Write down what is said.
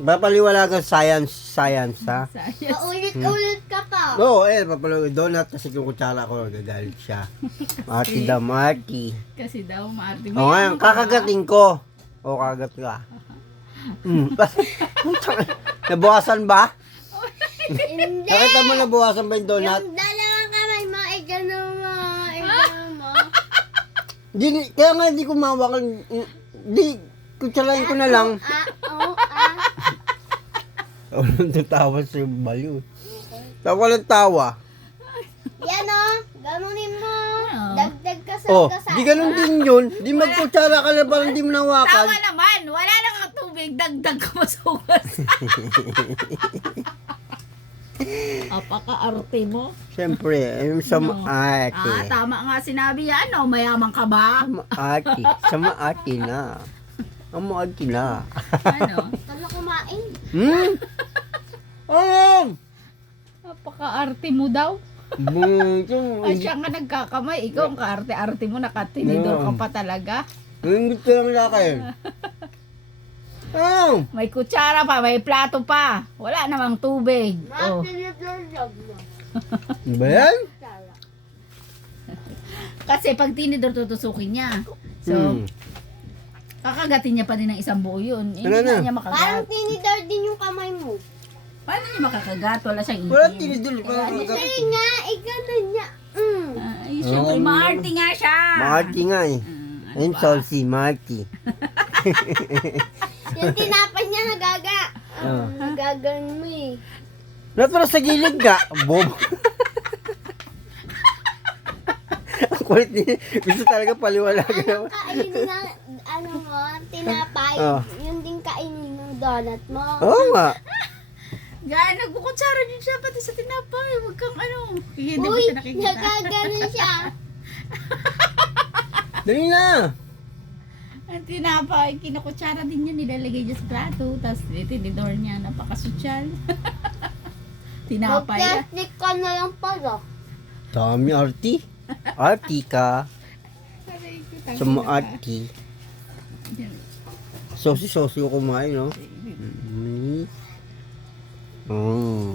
Papaliwalagan science, ha? Sayas. Paulit-ulit ka pa. Oo, papaliwalagan. Donut, kasi kung kutsara ko, gagalit siya. Marty daw, Marty. Kasi daw, maarte. O ngayon, kakagating ko. O, kagat ka. Nabawasan ba? Hindi. Nakita mo nabawasan ba yung donut? Yung dalawang kamay mo, ganun mo. Ganun mo. Kaya nga hindi ko mawakan. Di, kutsarain ko na lang. Walang tatawa sa baliw. Walang tawa. Yan o. Ganunin mo. Dagdag ka sa Di ganun din yun. Di magkutsara ka na parang di mo nawakan. Tama naman. Wala lang ang tubig. Dagdag ka masugas. Apaka-arte mo. Siyempre, sa maarte. Tama nga sinabi yan. Mayaman ka ba? Maarte. Sa maarte na. Ang maarte na. Ano? Tala kumain. Apaka-arte mo daw. Ay, siya nga nagkakamay. Ikaw ang kaarte-arte mo. Nakatinidor ka pa talaga. Hindi ko lang laki. May kutsara pa, may plato pa. Wala namang tubig. Matinidor mo. Ba yan? Kasi pag tinidor, tutusukin niya. So, kakagatin niya pa din ng isang buo yun. Hindi na niya Parang makagat. tinidor din yung kamay mo. Paano niya makakagat? Wala siyang itin. Wala tinidor. Kasi nga, ganun niya. Ay, syempre, maarte nga siya. Maarte nga eh. Ayun, salsi, Marty. Yung tinapay niya nagaga. Nagagan mo eh. Pero sa gilid ka, Bob. Ang kulit niya. Gusto talaga paliwalagan. Kainin na, mo, tinapay. Yun din kainin ng donut mo. Oo nga. Gaya, nagkukutsara din siya pati sa tinapay. Huwag kang hindi mo Uy, siya nakikita. nagaganon siya. Dali na. Ang tinapay, kinukutsara din yun, nilalagay niya sa plato. Tapos tinidor niya, napakasosyal. Tinapay. Mag-plastic ka na lang pala. Dami, Arty. Arty ka. Sa maarty. Sosi-sosi ko kumain, no? Mm.